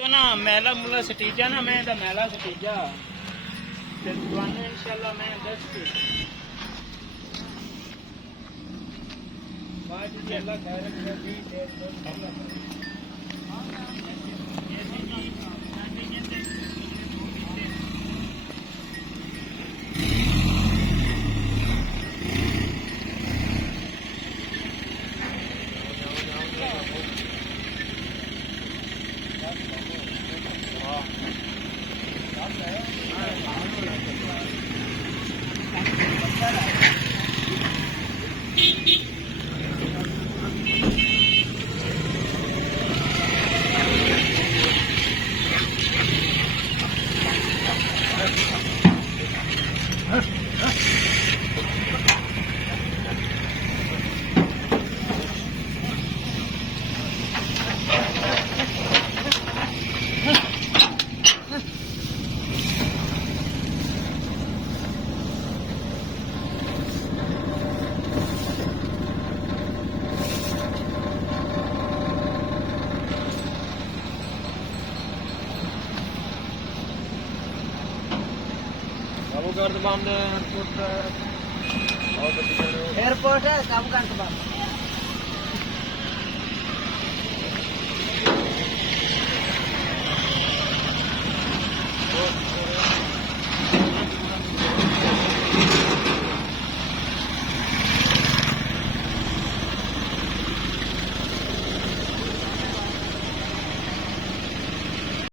तो ना मेला मुला सटीजा ना मैं दा मेला सटीजा ते तुआनू इंशाल्लाह मैं दस के बाद जी अल्लाह खैर रखे एयरपोर्ट है काम करने